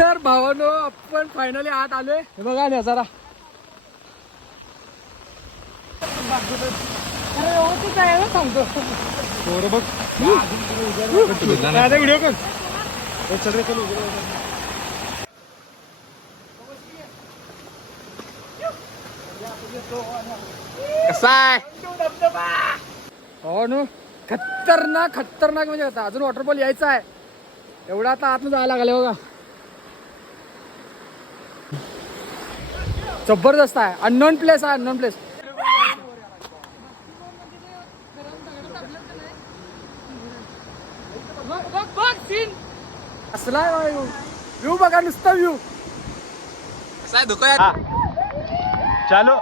तर भावानो आपण फायनली आत आलोय. हे बघा नजारा. अरे व्यवस्थित आहे ना सांगतो. बरं बघ. व्हिडिओ कर. कसा आहे हो नो. खतरनाक खतरनाक म्हणजे आता अजून वॉटरफॉल यायचा आहे. एवढा आता आतून जायला लागले बघा. जबरदस्त आहे. अननोन प्लेस आहे. Unknown place. असला व्ह्यू बघा नुसता व्ह्यू. कसा आहे धुका चालो.